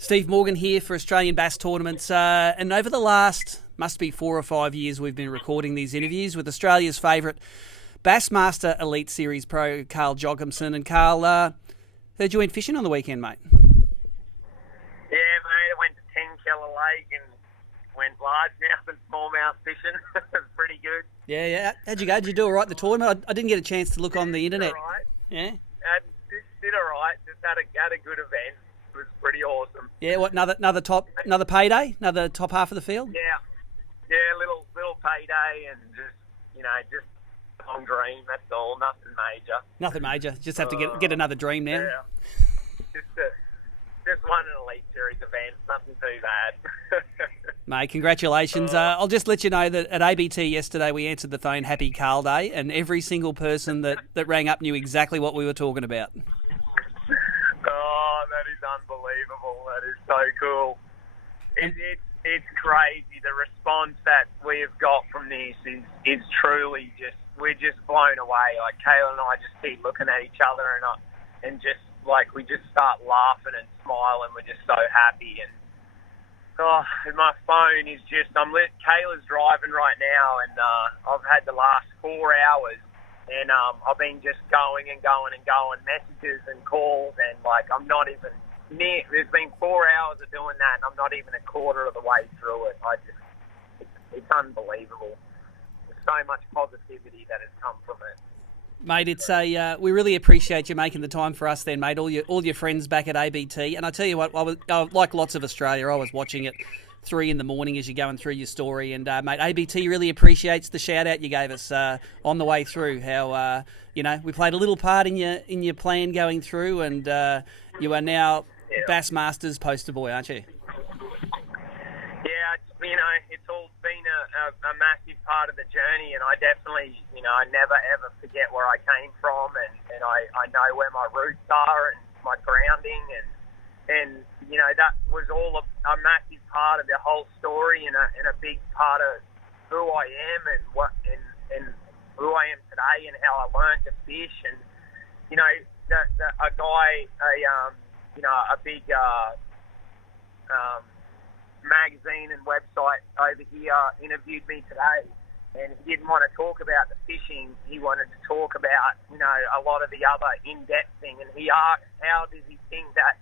Steve Morgan here for Australian Bass Tournaments. And over the last, must be 4 or 5 years, we've been recording these interviews with Australia's favourite Bassmaster Elite Series pro, Carl Jochimsen. And Carl, heard you went fishing on the weekend, mate. Yeah, mate, I went to 10 Keller Lake and went largemouth and smallmouth fishing. It was pretty good. Yeah. How'd you go? Did you do all right at the tournament? I didn't get a chance to look on the internet. All right. Yeah? Did all right. Just had a good event. It was pretty awesome. Yeah, what, another payday? Another top half of the field? Yeah, little payday and just long dream, that's all, nothing major. Nothing major. Just have to get another dream now. Yeah. Just won an Elite Series event, nothing too bad. Mate, congratulations. I'll just let you know that at ABT yesterday we answered the phone Happy Carl Day, and every single person that rang up knew exactly what we were talking about. Oh, that is unbelievable. That is so cool. It's crazy. The response that we have got from this is truly we're just blown away. Like, Kayla and I just keep looking at each other and just, like, we just start laughing and smiling. We're just so happy. And my phone is just, Kayla's driving right now, and I've had the last 4 hours, and I've been just going, messages and calls, and, like, I'm not even near. There's been 4 hours of doing that, and I'm not even a quarter of the way through it. It's unbelievable. There's so much positivity that has come from it. Mate, it's we really appreciate you making the time for us then, mate, all your friends back at ABT. And I tell you what, like lots of Australia, I was watching it 3 in the morning as you're going through your story. And, mate, ABT really appreciates the shout-out you gave us on the way through, how, we played a little part in your plan going through, and you are now Bassmasters poster boy, aren't you? Yeah, it's all been a massive part of the journey, and I definitely, I never ever forget where I came from, and I know where my roots are and my grounding, and that was all a massive part of the whole story, and a big part of who I am and who I am today, and how I learned to fish, and a big magazine and website over here interviewed me today, and he didn't want to talk about the fishing. He wanted to talk about a lot of the other in-depth thing, and he asked how does he think that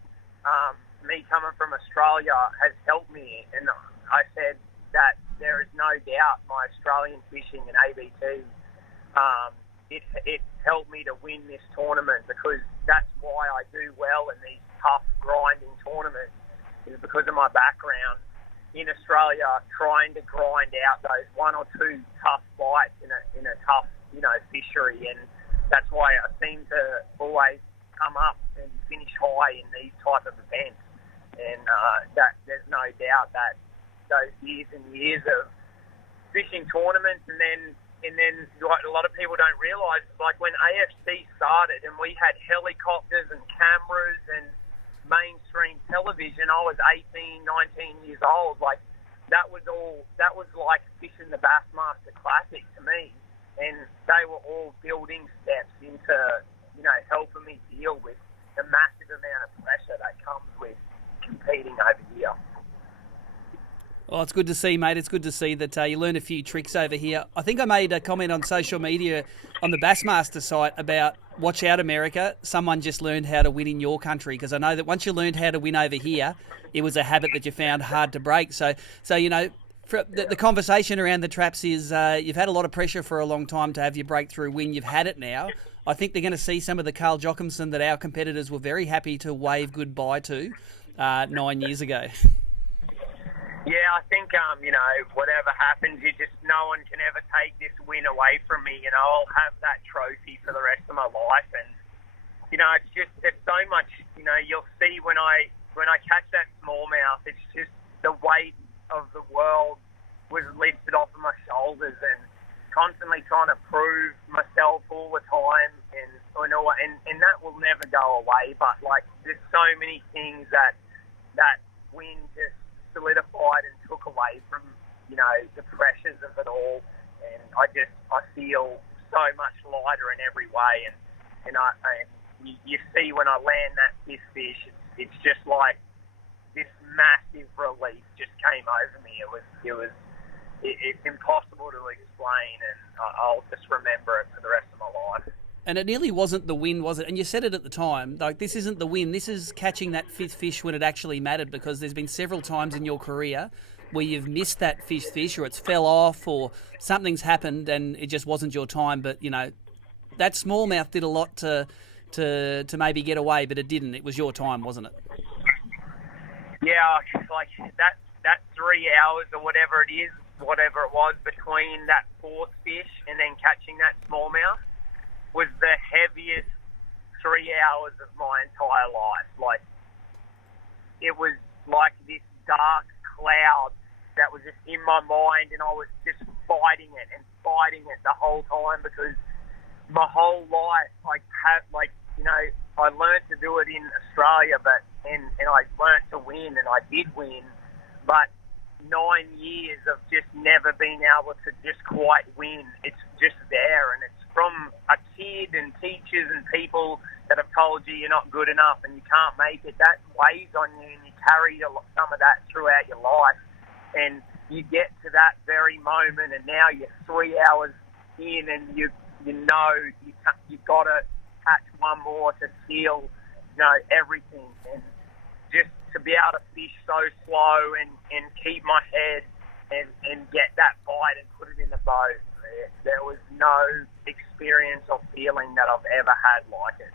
me coming from Australia has helped me, and I said that there is no doubt my Australian fishing and ABT it helped me to win this tournament, because that's why I do well in these tough grinding tournaments, is because of my background in Australia, trying to grind out those 1 or 2 tough bites in a tough fishery, and that's why I seem to always come up and finish high in these type of events, and that there's no doubt that those years and years of fishing tournaments, and then like, a lot of people don't realise, like when AFC started and we had helicopters and cameras and mainstream television, I was 18, 19 years old. Like, that was like fishing the Bassmaster Classic to me, and they were all building steps into helping me deal with the massive amount of pressure that comes with competing over here. Oh, it's good to see, mate. It's good to see that you learned a few tricks over here. I think I made a comment on social media on the Bassmaster site about watch out, America. Someone just learned how to win in your country, because I know that once you learned how to win over here, it was a habit that you found hard to break. So the conversation around the traps is you've had a lot of pressure for a long time to have your breakthrough win. You've had it now. I think they're going to see some of the Carl Jochimsen that our competitors were very happy to wave goodbye to 9 years ago. Yeah, I think, whatever happens, no one can ever take this win away from me. I'll have that trophy for the rest of my life. And, it's so much, you'll see when I catch that smallmouth, it's just the weight of the world was lifted off of my shoulders, and constantly trying to prove myself all the time. And that will never go away. But, like, there's so many things that win just solidified and took away from, the pressures of it all, and I feel so much lighter in every way, and you see when I land that fish, it's just like this relief just came over me. It's impossible to explain, and I'll just remember it for the rest of my life. And it nearly wasn't the win, was it? And you said it at the time, like, this isn't the win. This is catching that fifth fish when it actually mattered, because there's been several times in your career where you've missed that fifth fish, or it's fell off, or something's happened and it just wasn't your time. But, you know, that smallmouth did a lot to maybe get away, but it didn't. It was your time, wasn't it? Yeah, like that 3 hours or whatever it was between that fourth fish and then catching that smallmouth was the heaviest 3 hours of my entire life. Like, it was like this dark cloud that was just in my mind, and I was just fighting it the whole time, because my whole life I learned to do it in Australia, and I learned to win, and I did win, but 9 years of just never being able to just quite win. It's just there, and it's from a kid and teachers and people that have told you you're not good enough and you can't make it. That weighs on you, and you carry some of that throughout your life, and you get to that very moment, and now you're 3 hours in, and you know you've got to catch one more to seal, everything. And just to be able to fish so slow and keep my head and get that bite and put it in the boat, there was no experience or feeling that I've ever had like it.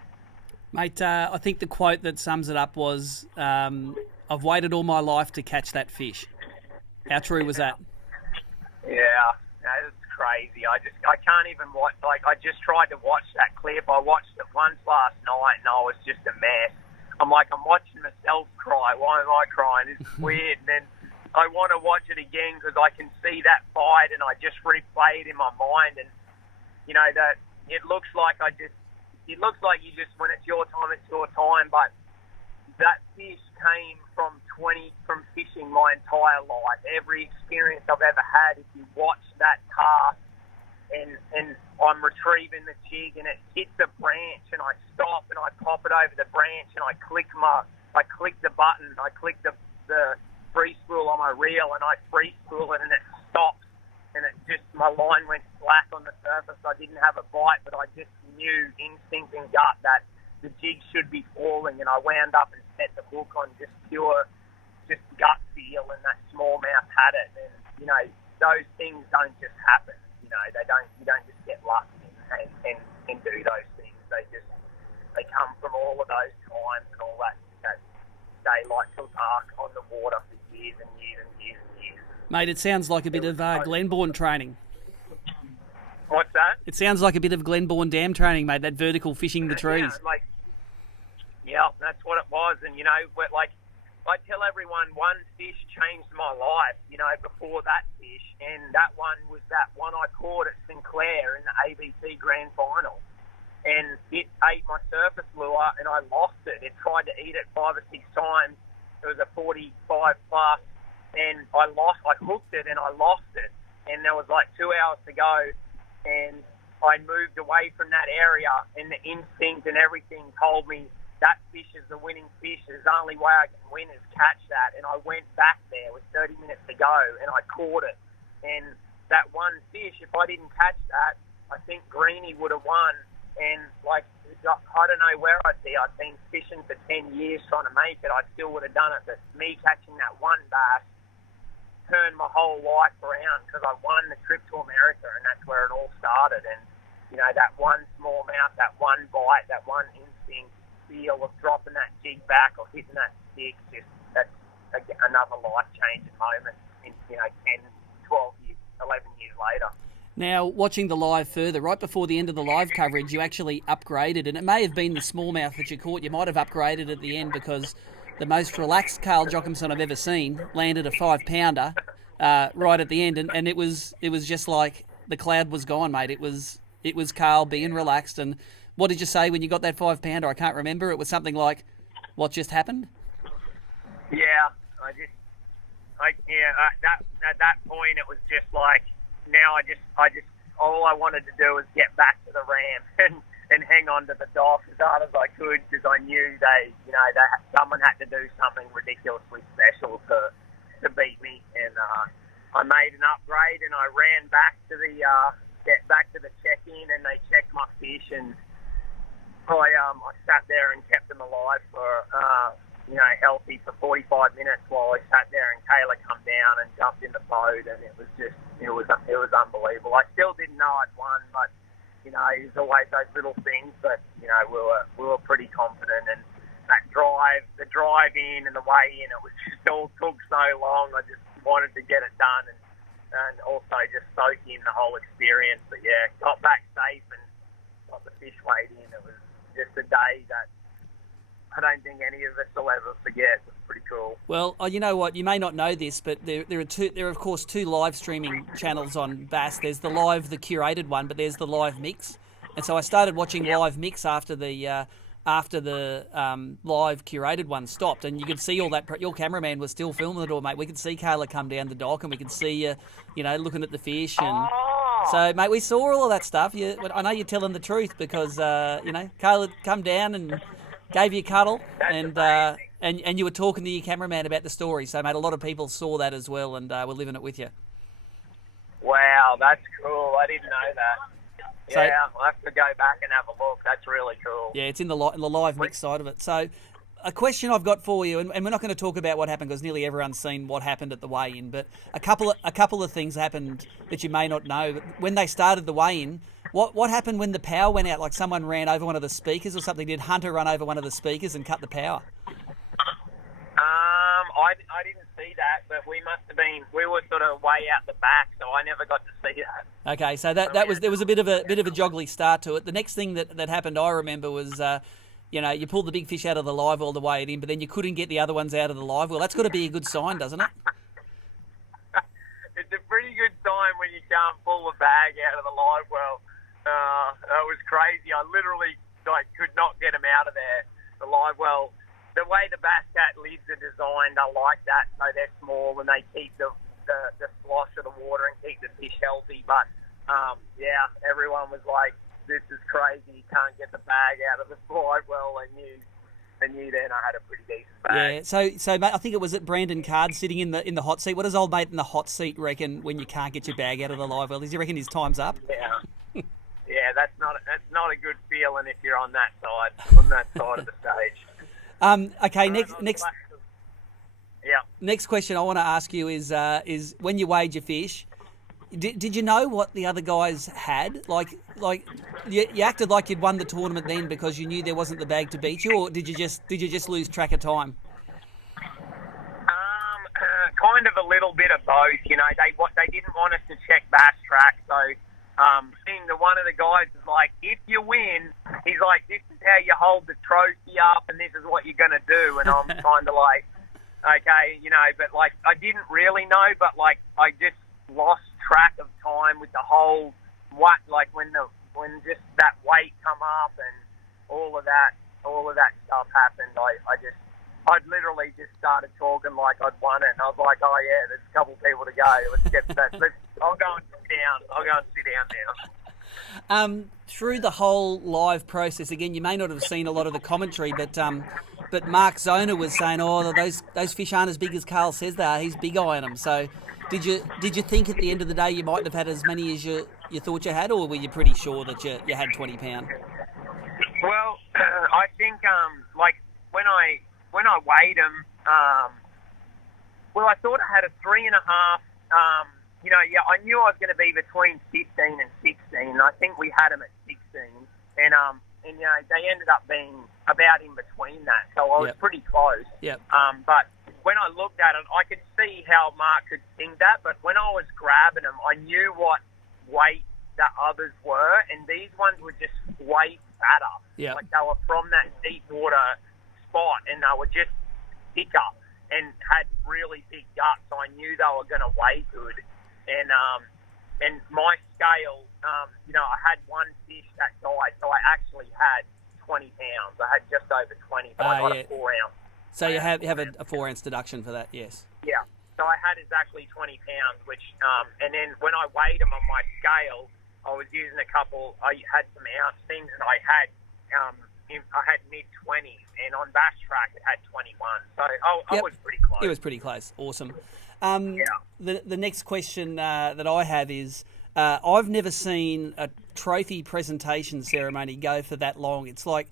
Mate, I think the quote that sums it up was, I've waited all my life to catch that fish. How true was that? Yeah, it's crazy. I can't even watch. Like, I just tried to watch that clip. I watched it once last night, and I was just a mess. I'm watching myself cry. Why am I crying? It's weird. And then I want to watch it again because I can see that fight, and I just replay it in my mind. And that it looks like you just, when it's your time. But that fish came from fishing my entire life. Every experience I've ever had, if you watch that cast and I'm retrieving the jig and it hits a branch and I stop and I pop it over the branch and I click the button, I click the free spool on my reel and I free spool it, and it stops, and it just, my line went slack on the surface. I didn't have a bite, but I just knew, instinct and gut, that the jig should be falling, and I wound up and set the hook on just pure gut feel, and that smallmouth had it. And those things don't just happen. You don't just get lucky and do those things. They come from all of those times and all that daylight till dark on the water for years and years and years and years. Mate, it sounds like a bit of Glenbourne training. What's that? It sounds like a bit of Glenbourne Dam training, mate, that vertical fishing the trees. Yeah, that's what it was. And, I tell everyone, one fish changed my life, before that fish. And that one was that one I caught at Sinclair in the ABC Grand Final. And it ate my surface lure, and I lost it. It tried to eat it 5 or 6 times. It was a 45 plus, and I hooked it, and I lost it. And there was 2 hours to go, and I moved away from that area, and the instinct and everything told me that fish is the winning fish. The only way I can win is catch that. And I went back there with 30 minutes to go, and I caught it. And that one fish, if I didn't catch that, I think Greenie would have won. And, I don't know where I'd be. I'd been fishing for 10 years trying to make it. I still would have done it. But me catching that one bass turned my whole life around, because I won the trip to America, and that's where it all started. And, that one smallmouth, that one bite, that one instinct, feel of dropping that jig back or hitting that stick, that's another life-changing moment in 10, 12 years, 11 years later. Now, watching the live further, right before the end of the live coverage, you actually upgraded, and it may have been the smallmouth that you caught. You might have upgraded at the end, because the most relaxed Carl Jochimson I've ever seen landed a 5-pounder right at the end, and it was just like the cloud was gone, mate. It was Carl being relaxed. And what did you say when you got that 5-pounder? I can't remember. It was something like, "What just happened?" Yeah, at that point it was just like, now I just all I wanted to do was get back to the ramp and hang on to the dock as hard as I could, because I knew someone had to do something ridiculously special to to beat me, and I made an upgrade, and I ran back to the check-in, and they checked my fish, and I sat there and kept them alive for healthy for 45 minutes while I sat there, and Kayla come down and jumped in the boat, and it was unbelievable. I still didn't know I'd won, but there's always those little things, but we were pretty confident, and the drive in and the way in, it was just all took so long. I just wanted to get it done, and also just soak in the whole experience. But yeah, got back safe and got the fish weighed in. It was just a day that I don't think any of us will ever forget. It was pretty cool. Well, you know what? You may not know this, but there are of course two live streaming channels on Bass. There's the curated one, but there's the live mix. And so I started watching live mix after the live curated one stopped, and you could see all that. Your cameraman was still filming it all, mate. We could see Kayla come down the dock, and we could see you, looking at the fish. And so, mate, we saw all of that stuff. I know you're telling the truth because, Kayla come down and gave you a cuddle, and you were talking to your cameraman about the story. So, mate, a lot of people saw that as well, and were living it with you. Wow, that's cool. I didn't know that. So, yeah, I'll have to go back and have a look. That's really cool. Yeah, it's in the live mix side of it. So, a question I've got for you, and we're not going to talk about what happened because nearly everyone's seen what happened at the weigh-in, but a couple of things happened that you may not know. When they started the weigh-in, what happened when the power went out? Like someone ran over one of the speakers or something? Did Hunter run over one of the speakers and cut the power? I didn't see that, but we were sort of way out the back, so I never got to see that. Okay, so there was a bit of a joggly start to it. The next thing that happened, I remember, was you pulled the big fish out of the live well to weigh it in, but then you couldn't get the other ones out of the live well. That's got to be a good sign, doesn't it? It's a pretty good sign when you can't pull the bag out of the live well. It was crazy. I literally could not get them out of there. The live well. The way the Bass Cat lids are designed, I like that. So they're small and they keep the slosh of the water and keep the fish healthy. But, everyone was like, this is crazy. You can't get the bag out of the live well. I knew then I had a pretty decent bag. Yeah, so mate, I think it was at Brandon Card sitting in the hot seat. What does old mate in the hot seat reckon when you can't get your bag out of the live well? Does he reckon his time's up? Yeah. Yeah, that's not a good feeling if you're on that side of the stage. Okay, Yeah. Next question I want to ask you is when you weighed your fish, did you know what the other guys had? Like you acted like you'd won the tournament then because you knew there wasn't the bag to beat you, or did you just lose track of time? Kind of a little bit of both. They didn't want us to check Bass Track, so. Seeing one of the guys is like, if you win, he's like, this is how you hold the trophy up, and this is what you're gonna do. And I'm kind of like, okay, but I didn't really know, but I just lost track of time with the whole when just that weight come up and all of that stuff happened. I'd literally just started talking like I'd won it, and I was like, oh yeah, there's a couple people to go. Let's get that. I'll go and sit down now. Through the whole live process, again, you may not have seen a lot of the commentary, but Mark Zona was saying, those fish aren't as big as Carl says they are. He's big eyeing them. So, did you think at the end of the day you mightn't have had as many as you thought you had, or were you pretty sure that you had 20 pound? Well, I think when I weighed them, I thought I had a 3.5. I knew I was going to be between 15 and 16. I think we had them at 16, and they ended up being about in between that. So I was pretty close. Yep. But when I looked at it, I could see how Mark could think that. But when I was grabbing them, I knew what weight the others were, and these ones were just way fatter. Yeah. Like they were from that deep water spot, and they were just thicker and had really big guts. So I knew they were going to weigh good. And my scale, I had one fish that died, so I actually had 20 pounds. I had just over 20, but I got a 4 ounce. So you have a 4 ounce deduction for that, yes. Yeah. So I had exactly 20 pounds, which, and then when I weighed them on my scale, I was using I had some ounce things, and I had mid-20s, and on Bass Track it had 21. So I was pretty close. It was pretty close. Awesome. The next question that I have is, I've never seen a trophy presentation ceremony go for that long. It's like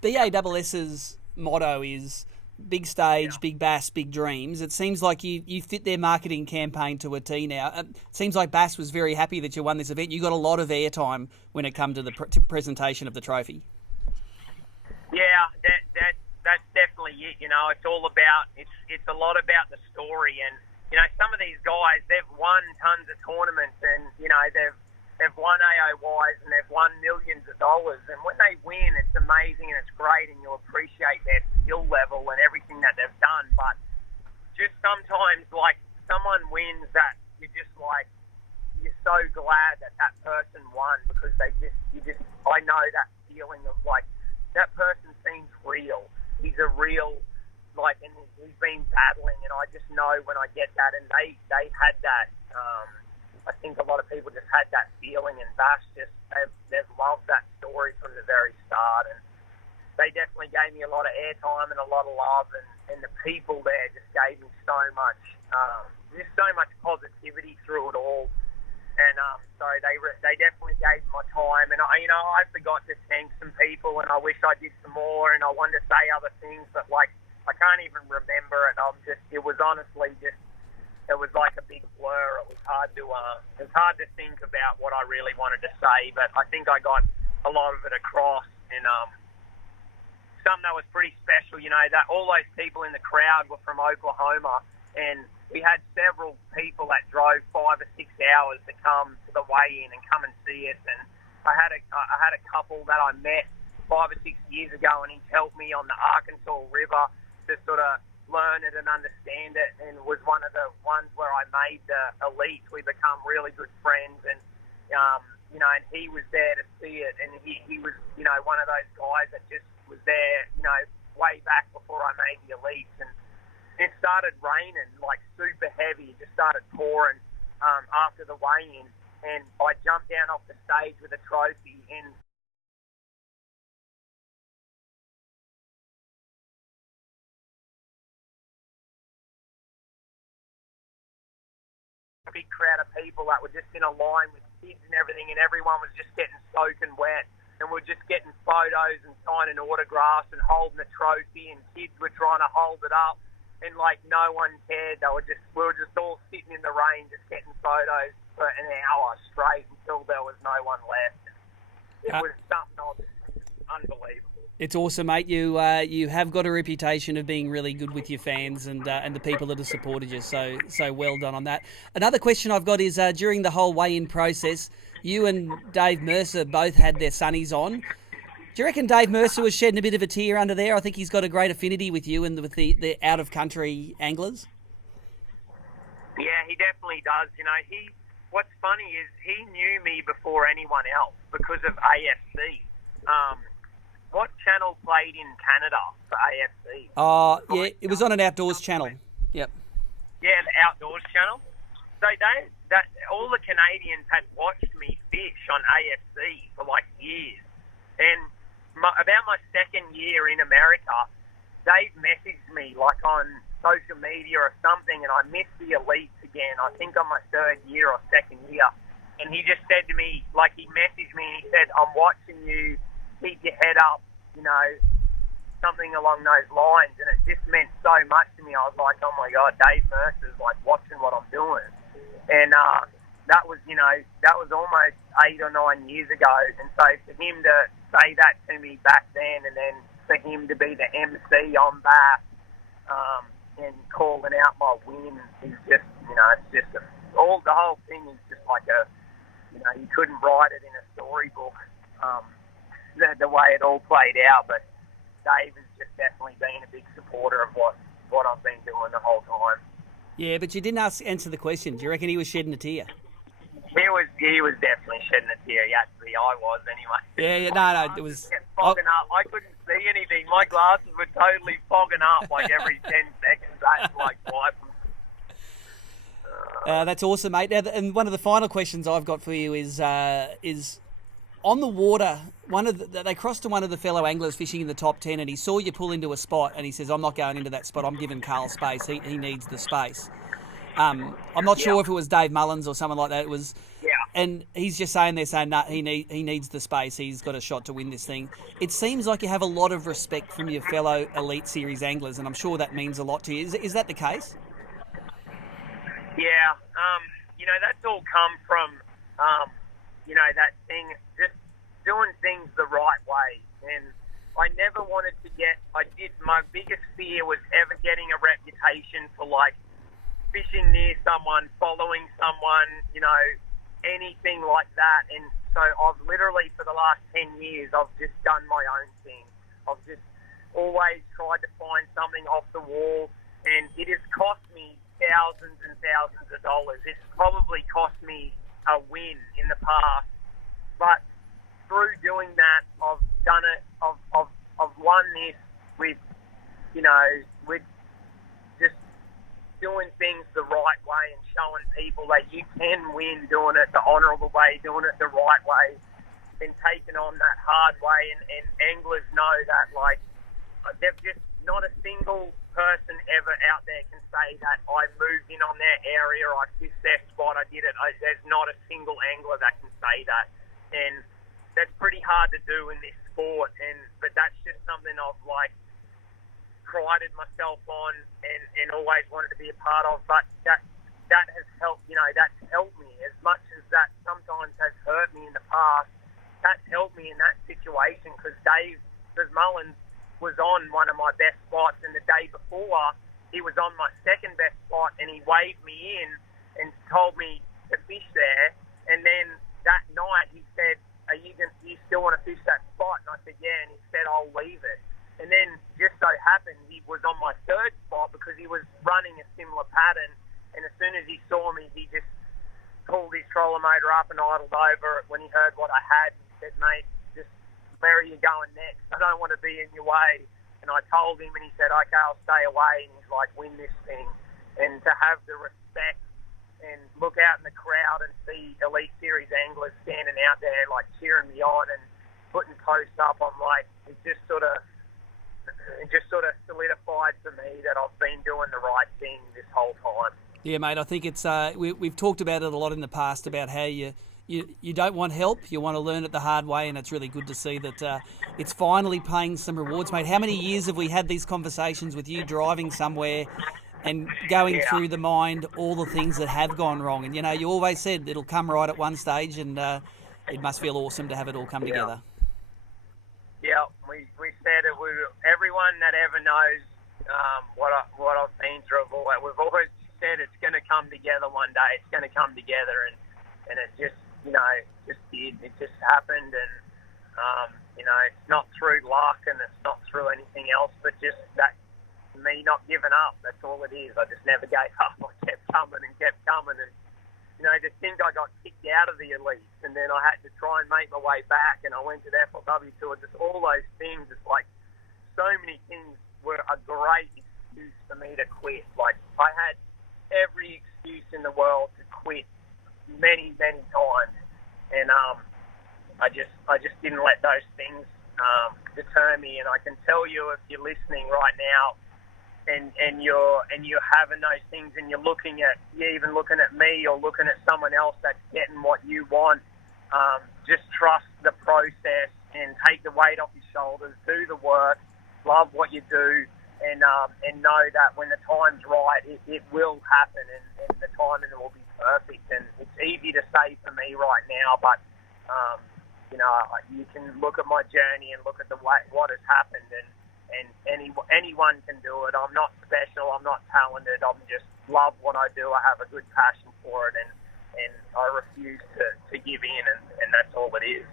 BASS's motto is big stage, big bass, big dreams. It seems like you fit their marketing campaign to a T now. It seems like Bass was very happy that you won this event. You got a lot of airtime when it come to the presentation of the trophy. Yeah, that's definitely it. You know, it's all about it's a lot about the story, and you know, some of these guys, they've won tons of tournaments, and you know, they've won AOYs and they've won millions of dollars, and when they win, it's amazing and it's great, and you appreciate their skill level and everything that they've done. But just sometimes, like, someone wins that you're just like, you're so glad that that person won, because I know that feeling of like, that person seems real. He's a real, like, and he's been battling, and I just know when I get that, and they had that. I think a lot of people just had that feeling, and Bass they've loved that story from the very start, and they definitely gave me a lot of airtime and a lot of love, and the people there just gave me so much positivity through it all. And so they definitely gave me my time, and I forgot to thank some people, and I wish I did some more, and I wanted to say other things, but like, I can't even remember it. It was honestly just, it was like a big blur. It was hard to think about what I really wanted to say, but I think I got a lot of it across, and something that was pretty special, you know, that all those people in the crowd were from Oklahoma, and we had several people that drove 5 or 6 hours to come to the weigh-in and come and see us. And I had a couple that I met 5 or 6 years ago, and he's helped me on the Arkansas River to sort of learn it and understand it, and was one of the ones where I made the elite. We become really good friends, and you know, and he was there to see it, and he was, you know, one of those guys that just was there, you know, way back before I made the elites. And it started raining, like super heavy. It just started pouring after the weigh-in, and I jumped down off the stage with a trophy, and a big crowd of people that were just in a line with kids and everything, and everyone was just getting soaking wet, and we're just getting photos and signing autographs and holding the trophy, and kids were trying to hold it up. And like, no one cared. We were just all sitting in the rain, just getting photos for an hour straight until there was no one left. It was something unbelievable. It's awesome, mate. You have got a reputation of being really good with your fans and the people that have supported you. So well done on that. Another question I've got is, during the whole weigh-in process, you and Dave Mercer both had their sunnies on. Do you reckon Dave Mercer was shedding a bit of a tear under there? I think he's got a great affinity with you and with the out-of-country anglers. Yeah, he definitely does. You know, what's funny is he knew me before anyone else because of AFC. What channel played in Canada for AFC? Yeah, it was on an outdoors channel. Yep. Yeah, the outdoors channel. So all the Canadians had watched me fish on AFC for like years, and about my second year in America, Dave messaged me like on social media or something, and I missed the elites again. I think on my third year or second year, and he just said to me, like, he messaged me and he said, "I'm watching you. Keep your head up," you know, something along those lines. And it just meant so much to me. I was like, oh my God, Dave Mercer's like watching what I'm doing. And that was almost 8 or 9 years ago. And so for him to say that to me back then, and then for him to be the MC on Bass and calling out my win is just, you know, it's just the whole thing is just like you couldn't write it in a storybook. The way it all played out, but Dave has just definitely been a big supporter of what I've been doing the whole time. Yeah, but you didn't answer the question. Do you reckon he was shedding a tear? He was definitely shedding a tear. He had to be. I was anyway. Yeah, no, it was fogging up. I couldn't see anything. My glasses were totally fogging up like every 10 seconds. I had to like wipe them. That's awesome, mate. Now, and one of the final questions I've got for you is on the water. They crossed to one of the fellow anglers fishing in the top 10, and he saw you pull into a spot, and he says, "I'm not going into that spot. I'm giving Carl space. He needs the space." I'm not sure if it was Dave Mullins or someone like that. It was, Yeah. and he's just saying nah, he needs the space. He's got a shot to win this thing. It seems like you have a lot of respect from your fellow Elite Series anglers, and I'm sure that means a lot to you. Is that the case? Yeah. That's all come from, that thing, just doing things the right way. And I never wanted to my biggest fear was ever getting a reputation for, like, fishing near someone, following someone, anything like that. And so I've literally, for the last 10 years, I've just done my own thing. I've just always tried to find something off the wall, and it has cost me thousands and thousands of dollars. It's probably cost me a win in the past, but through doing that, I've done it. I've won this with, with just doing things the right way and showing people that you can win doing it the honourable way, doing it the right way, and taking on that hard way. And anglers know that, like, they've just not a single person ever out there can say that I moved in on their area, I fished their spot, I did it. There's not a single angler that can say that. And that's pretty hard to do in this sport. But that's just something I've, like, prided myself on and always wanted to be a part of. But that has helped, that's helped me as much as that sometimes has hurt me in the past. That's helped me in that situation because Mullins was on one of my best spots, and the day before he was on my second best spot, and he waved me in and told me to fish there. And then that night he said, do you still want to fish that spot? And I said, yeah. And he said, I'll leave it. And then just so happened he was on my third spot because he was running a similar pattern. And as soon as he saw me, he just pulled his trolling motor up and idled over it when he heard what I had. He said, mate, where are you going next? I don't want to be in your way. And I told him, and he said, okay, I'll stay away. And he's like, win this thing. And to have the respect and look out in the crowd and see Elite Series anglers standing out there, like, cheering me on and putting posts up, I'm like, it just sort of solidified for me that I've been doing the right thing this whole time. Yeah, mate, I think it's we've talked about it a lot in the past about how you don't want help, you want to learn it the hard way, and it's really good to see that it's finally paying some rewards, mate. How many years have we had these conversations with you driving somewhere and going through the mind all the things that have gone wrong? And, you always said it'll come right at one stage, and it must feel awesome to have it all come together. Yeah, we said it. Everyone that ever knows what I've been through, we've always said it's going to come together one day. It's going to come together, and it just, just did. It just happened, and it's not through luck, and it's not through anything else, but just that me not giving up. That's all it is. I just never gave up. I kept coming, and to think I got kicked out of the Elites, and then I had to try and make my way back, and I went to the FLW Tour. Just all those things. It's like so many things were a great excuse for me to quit. Like, I had every excuse in the world to quit many, many times, and I just didn't let those things deter me. And I can tell you, if you're listening right now, and you're having those things, and you're even looking at me or looking at someone else that's getting what you want, just trust the process and take the weight off your shoulders, do the work, love what you do, and know that when the time's right, it will happen, and the timing will be perfect. And it's easy to say for me right now, but you can look at my journey and look at what has happened, and anyone can do it. I'm not special. I'm not talented. I'm just love what I do. I have a good passion for it, and I refuse to give in, and that's all it is.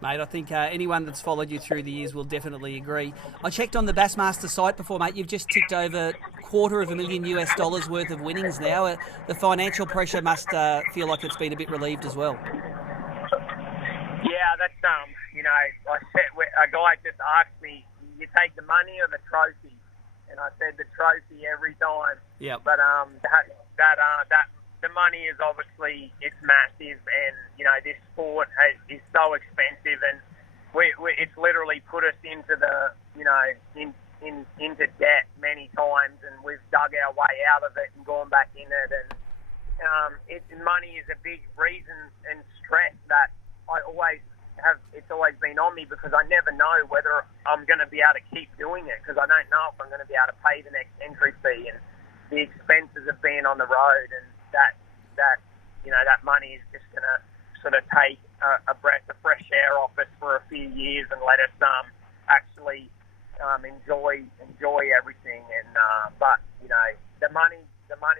Mate, I think anyone that's followed you through the years will definitely agree. I checked on the Bassmaster site before, mate. You've just ticked over $250,000 worth of winnings now. The financial pressure must feel like it's been a bit relieved as well. Yeah, that's I said, a guy just asked me, you take the money or the trophy? And I said the trophy every time. Yeah. But the money is obviously, it's massive, and this sport is so expensive, and it's literally put us into the into debt many times, and we've dug our way out of it and gone back in it. And money is a big reason and stress that I always have. It's always been on me because I never know whether I'm going to be able to keep doing it, because I don't know if I'm going to be able to pay the next entry fee and the expenses of being on the road, and that money is just going to sort of take a breath of fresh air off us for a few years and let us actually enjoy everything. And but the money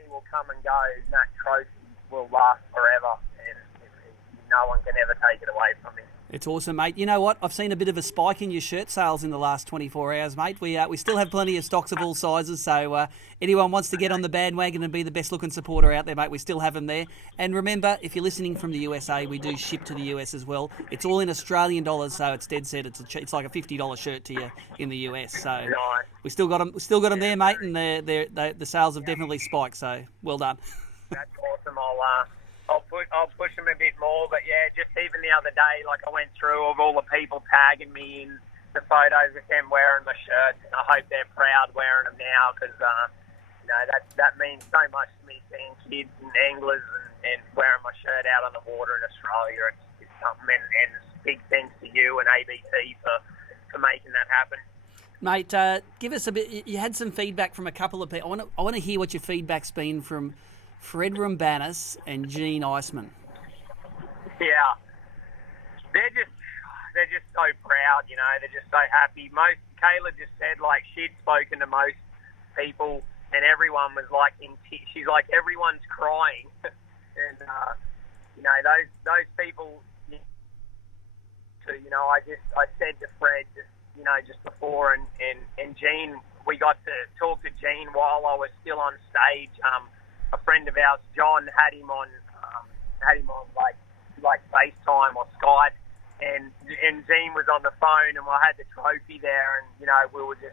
will come and go, and that trophy will last forever, and no one can ever take it away from me. It's awesome, mate. You know what? I've seen a bit of a spike in your shirt sales in the last 24 hours, mate. We still have plenty of stocks of all sizes, so anyone wants to get on the bandwagon and be the best-looking supporter out there, mate, we still have them there. And remember, if you're listening from the USA, we do ship to the US as well. It's all in Australian dollars, so it's dead set. It's like a $50 shirt to you in the US. So Nice. we still got them there, mate, and the sales have definitely spiked. So well done. That's awesome. I'll push them a bit more, but yeah, just even the other day, like I went through of all the people tagging me in the photos of them wearing my shirts, and I hope they're proud wearing them now, because that means so much to me, seeing kids and anglers and wearing my shirt out on the water in Australia. It's something, and big thanks to you and ABC for making that happen. Mate, give us a bit. You had some feedback from a couple of people. I want to hear what your feedback's been from Fred Rumbanis and Gene Iceman. Yeah, they're just so proud, they're just so happy. Kayla just said, like, she'd spoken to most people and everyone was like she's like, everyone's crying. And those people, I said to Fred just before, and Gene, we got to talk to Gene while I was still on stage. A friend of ours, John, had him on like FaceTime or Skype, and Gene was on the phone, and I had the trophy there, and we were just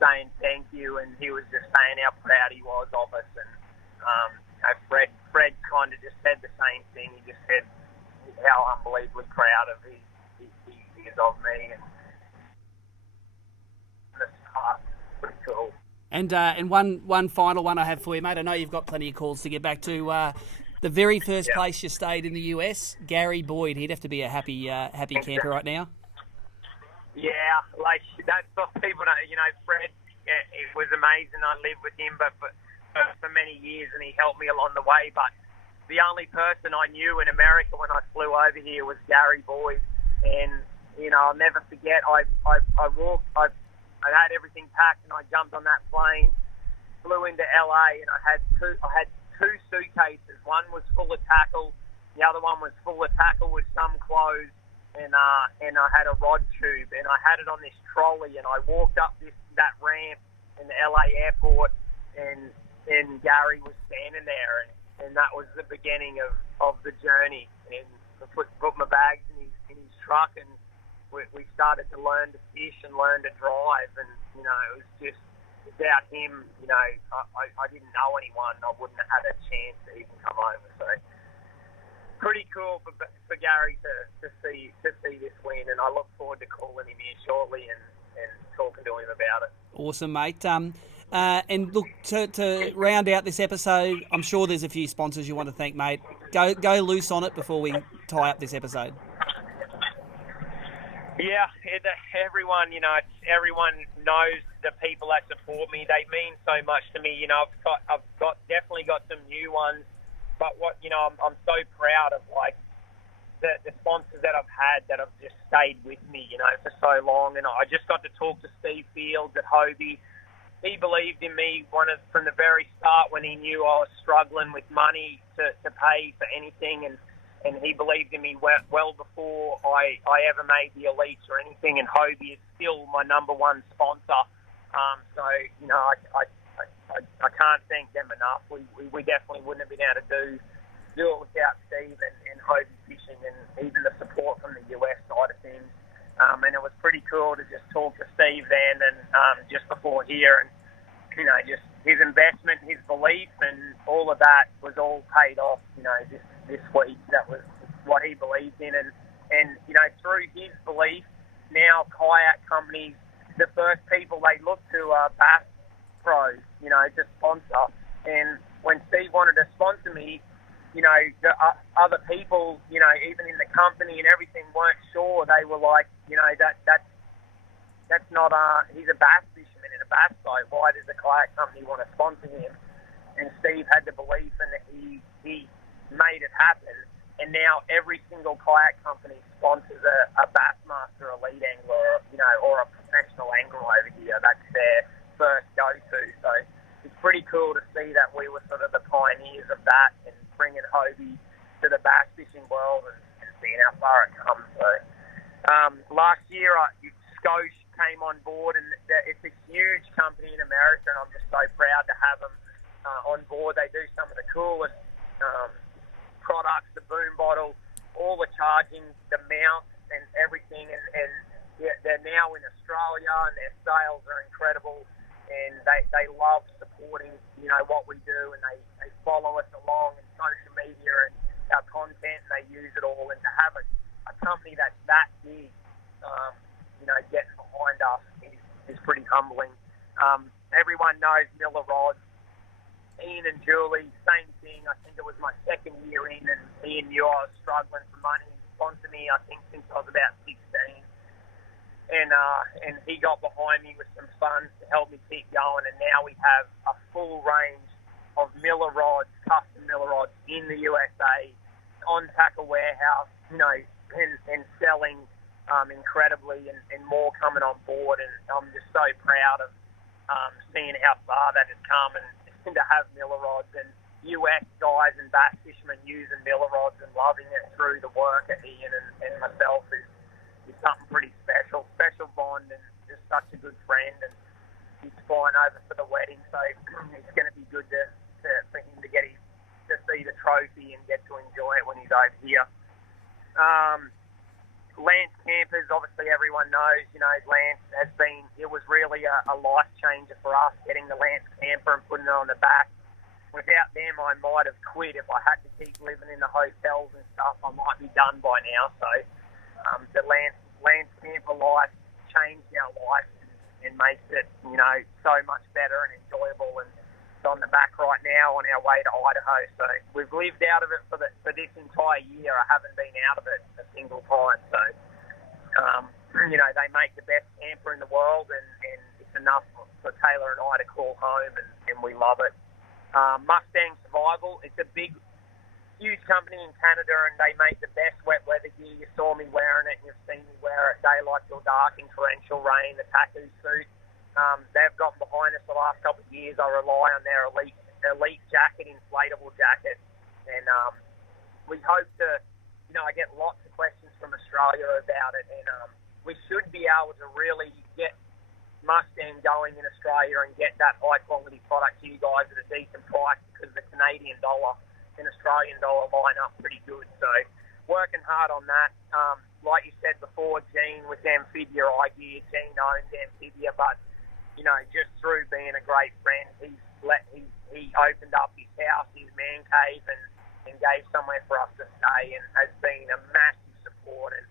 saying thank you, and he was just saying how proud he was of us. And Fred kind of just said the same thing. He just said how unbelievably proud of he is of me, and that's pretty cool. And one final one I have for you, mate. I know you've got plenty of calls to get back to. The very first place you stayed in the US, Gary Boyd. He'd have to be a happy camper right now. Yeah, like that's what people know. Fred, it was amazing. I lived with him, but for many years, and he helped me along the way. But the only person I knew in America when I flew over here was Gary Boyd, and I'll never forget. I had everything packed, and I jumped on that plane, flew into LA, and I had two suitcases. One was full of tackle, the other one was full of tackle with some clothes, and I had a rod tube, and I had it on this trolley, and I walked up that ramp in the LA airport, and Gary was standing there, and that was the beginning of the journey. And I put my bags in his truck, and we started to learn to fish and learn to drive, and it was just without him, I didn't know anyone. I wouldn't have had a chance to even come over. So pretty cool for Gary to see this win, and I look forward to calling him here shortly and talking to him about it. Awesome, mate. And look, to round out this episode, I'm sure there's a few sponsors you want to thank, mate. Go loose on it before we tie up this episode. Yeah, everyone, everyone knows the people that support me. They mean so much to me. I've definitely got some new ones, but I'm so proud of like the sponsors that I've had that have just stayed with me, for so long. And I just got to talk to Steve Fields at Hobie. He believed in me from the very start when he knew I was struggling with money to pay for anything, and he believed in me well before I ever made the elites or anything, and Hobie is still my number one sponsor. So, I can't thank them enough. We definitely wouldn't have been able to do it without Steve and Hobie Fishing, and even the support from the US side of things. And it was pretty cool to just talk to Steve then and just before here, and just his investment, his belief, and all of that was all paid off, this week. That was what he believed in, and through his belief, now kayak companies, the first people they look to are Bass Pros, to sponsor. And when Steve wanted to sponsor me, the other people, even in the company and everything, weren't sure. They were like, that's not he's a bass fisherman in a bass boat. Why does the kayak company want to sponsor him? And Steve had the belief, and he made it happen. And now every single kayak company sponsors a Bassmaster elite angler, or a professional angler over here. That's their first go-to. So it's pretty cool to see that we were sort of the pioneers of that and bringing Hobie to the bass fishing world and seeing how far it comes. So last year, Scotia came on board, and it's a huge company in America, and I'm just so proud to have them on board. They do some of the coolest products, the boom bottle, all the charging, the mounts and everything, and they're now in Australia, and their sales are incredible, and they love supporting what we do, and they follow us along in social media and our content, and they use it all. And to have a company that's that big getting behind us is pretty humbling. Everyone knows Miller Rods. Ian and Julie, same thing. I think it was my second year in, and Ian knew I was struggling for money. He sponsored me, I think, since I was about 16. And he got behind me with some funds to help me keep going. And now we have a full range of Miller rods, custom Miller rods in the USA, on Tackle Warehouse, and selling incredibly, and more coming on board. And I'm just so proud of seeing how far that has come, and to have Miller rods and US guys and bass fishermen using Miller rods and loving it through the work at Ian and myself is something pretty special bond, and just such a good friend. And he's flying over for the wedding, so it's going to be good for him to get to see the trophy and get to enjoy it when he's over here. Lance Campers, obviously everyone knows, Lance it was really a life changer for us, getting the Lance camper and putting it on the back. Without them, I might have quit. If I had to keep living in the hotels and stuff, I might be done by now. So the Lance camper life changed our life and makes it, so much better and enjoyable. And it's on the back right now on our way to Idaho. So we've lived out of it for this entire year. I haven't been out of it a single time. So, they make the best camper in the world, and it's enough for Taylor and I to call home, and we love it. Mustang Survival, it's a huge company in Canada, and they make the best wet weather gear. You saw me wearing it, and you've seen me wear it daylight till dark in torrential rain, the Taku suit. They've gotten behind us the last couple of years. I rely on their elite jacket, inflatable jacket, and we hope to, I get lots of questions from Australia about it, and we should be able to really get Mustang going in Australia and get that high quality product to you guys at a decent price, because the Canadian dollar and Australian dollar line up pretty good. So working hard on that. Like you said before, Gene with Amphibia iGear, Gene owns Amphibia, but just through being a great friend, he opened up his house, his man cave, and gave somewhere for us to stay, and has been a massive support. And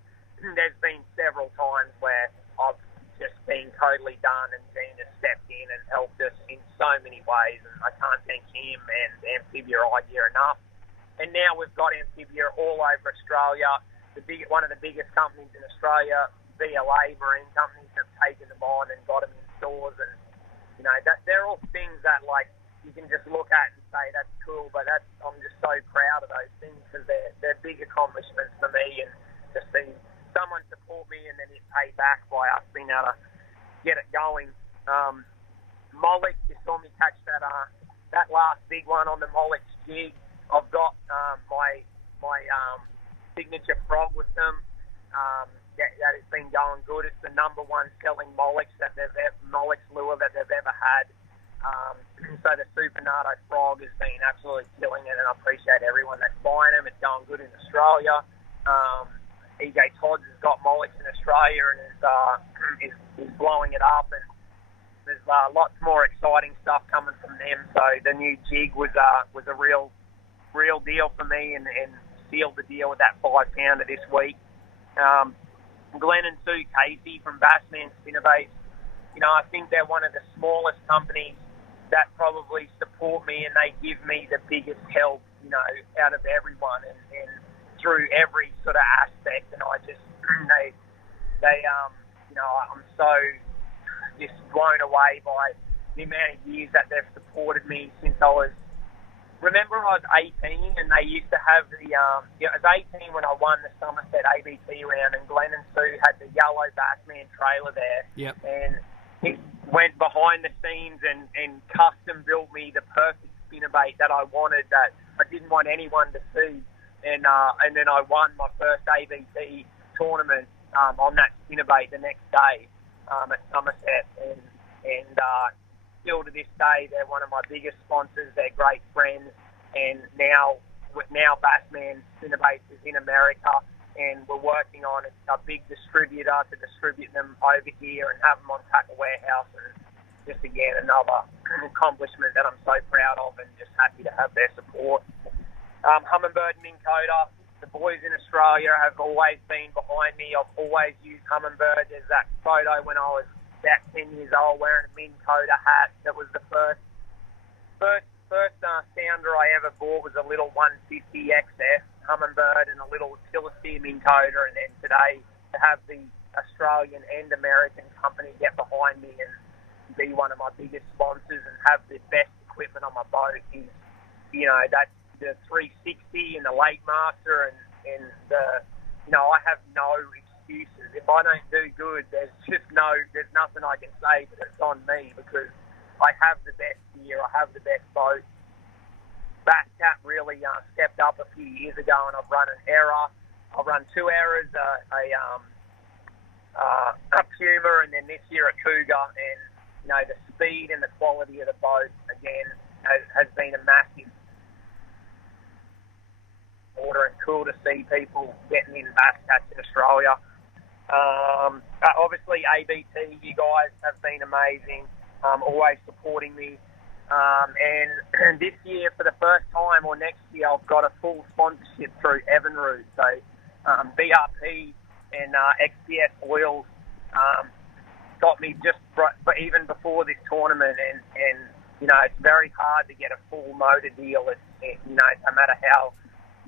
there's been several times where I've just been totally done, and Gene has stepped in and helped us in so many ways, and I can't thank him and Amphibia idea enough. And now we've got Amphibia all over Australia. One of the biggest companies in Australia, VLA Marine Companies, have taken them on and got them in stores, and they're all things that you can just look at and say that's cool, but I'm just so proud of those things, because they're big accomplishments for me, and to see someone support me and then it paid back by us being able to get it going. Molix, you saw me catch that last big one on the Molix jig. I've got my signature frog with them. That has been going good. It's the number one selling Molix lure that they've ever had. So the Supernado frog has been absolutely killing it, and I appreciate everyone that's buying them. It's going good in Australia. EJ Todds has got Molix in Australia and is blowing it up, and there's lots more exciting stuff coming from them. So the new jig was a real deal for me, and sealed the deal with that 5-pounder this week. Glenn and Sue Casey from Bassman Spinnerbaits I think they're one of the smallest companies that probably support me, and they give me the biggest help, out of everyone and through every sort of aspect. And I just, I'm so just blown away by the amount of years that they've supported me since I was 18, and they used to have I was 18 when I won the Somerset ABT round, and Glenn and Sue had the yellow Bassman trailer there. Yep. And he went behind the scenes and custom built me the perfect spinnerbait that I wanted, that I didn't want anyone to see. And then I won my first ABT tournament on that spinnerbait the next day at Somerset. And still to this day, they're one of my biggest sponsors. They're great friends. And now Bassman Spinnerbaits is in America, and we're working on a big distributor to distribute them over here and have them on Tackle Warehouse. And just again, another accomplishment that I'm so proud of, and just happy to have their support. Humminbird Minn Kota, the boys in Australia have always been behind me. I've always used Humminbird. There's that photo when I was about 10 years old wearing a Minn Kota hat. That was the first sounder I ever bought, was a little 150 XF Humminbird and a little Tillistea Minn Kota. And then today, to have the Australian and American company get behind me and be one of my biggest sponsors and have the best equipment on my boat is, that's the 360 and the Lake Master and the, I have no excuses. If I don't do good, there's nothing I can say, but it's on me, because I have the best gear, I have the best boat. Basscat really stepped up a few years ago, and I've run an error. I've run 2 errors, a Puma, and then this year a Cougar. And the speed and the quality of the boat again has been a massive order, and cool to see people getting in Basscats in Australia. Obviously, ABT, you guys have been amazing, always supporting me. And this year, for the first time, or next year, I've got a full sponsorship through Evinrude. So BRP and XPS Oils got me but even before this tournament. And it's very hard to get a full motor deal. No matter how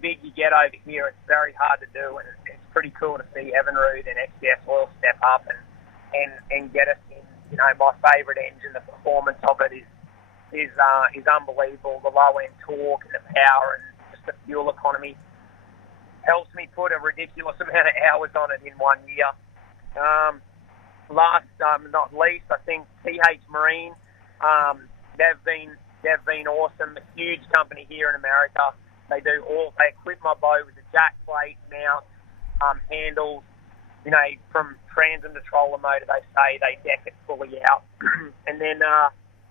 big you get over here, it's very hard to do, and it's pretty cool to see Evinrude and XPS Oil step up and get us in. My favourite engine, the performance of it is unbelievable. The low end torque and the power and just the fuel economy helps me put a ridiculous amount of hours on it in 1 year. Last not least, I think TH Marine. They've been awesome. A huge company here in America. They equip my boat with a jack plate, mount, handles. From transom to trolling motor, they say they deck it fully out. And then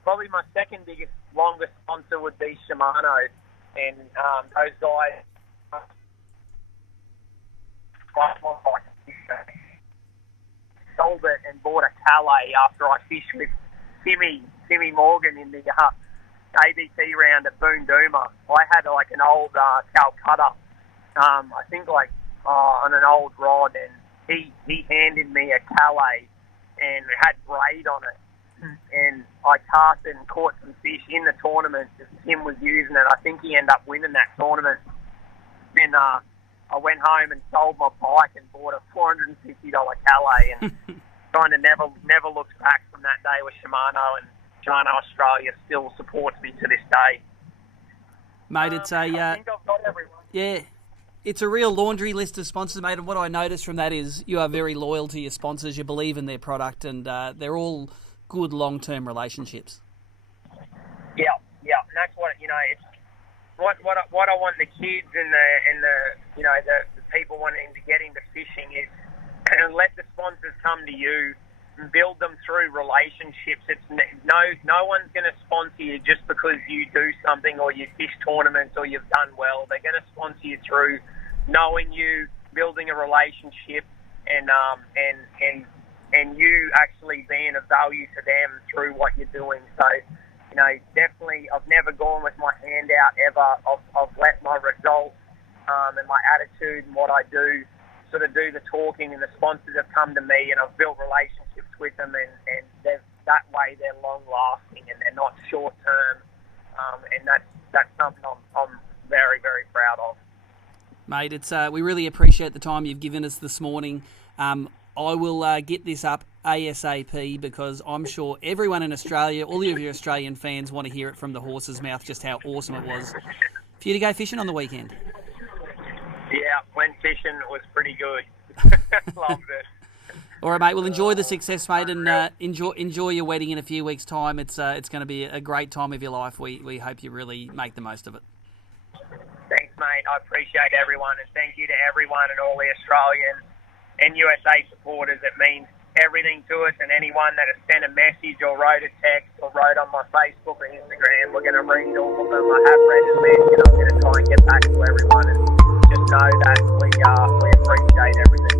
probably my second biggest, longest sponsor would be Shimano. And those guys sold it and bought a Calais after I fished with Timmy Morgan in the ABT round at Boondooma. I had an old Calcutta, I think on an old rod, and he handed me a Calais and it had braid on it. And I cast and caught some fish in the tournament. Tim was using it. I think he ended up winning that tournament. And I went home and sold my bike and bought a $450 Calais, and kind of never looked back from that day with Shimano. And Shimano Australia still supports me to this day. Mate, it's I think I've got everyone. Yeah, it's a real laundry list of sponsors, mate. And what I noticed from that is you are very loyal to your sponsors. You believe in their product, and they're all good long-term relationships. Yeah, and that's what it's what I want the kids and the people wanting to get into fishing is let the sponsors come to you and build them through relationships. It's no one's going to sponsor you just because you do something or you fish tournaments or you've done well. They're going to sponsor you through knowing you, building a relationship, and you actually being of value to them through what you're doing. So, definitely I've never gone with my hand out ever. I've let my results and my attitude and what I do sort of do the talking, and the sponsors have come to me, and I've built relationships with them, and that way they're long lasting and they're not short term, and that's something I'm very, very proud of. Mate, it's we really appreciate the time you've given us this morning. I will get this up ASAP because I'm sure everyone in Australia, all of your Australian fans, want to hear it from the horse's mouth just how awesome it was for you to go fishing on the weekend. Yeah, went fishing. It was pretty good. Loved it. All right, mate. Well, enjoy the success, mate, and enjoy your wedding in a few weeks' time. It's going to be a great time of your life. We hope you really make the most of it. Thanks, mate. I appreciate everyone, and thank you to everyone and all the Australian and USA supporters. It means everything to us, and anyone that has sent a message or wrote a text or wrote on my Facebook or Instagram, we're going to read all of them. I have read as many, and I'm going to try and get back to everyone and just know that we appreciate everything.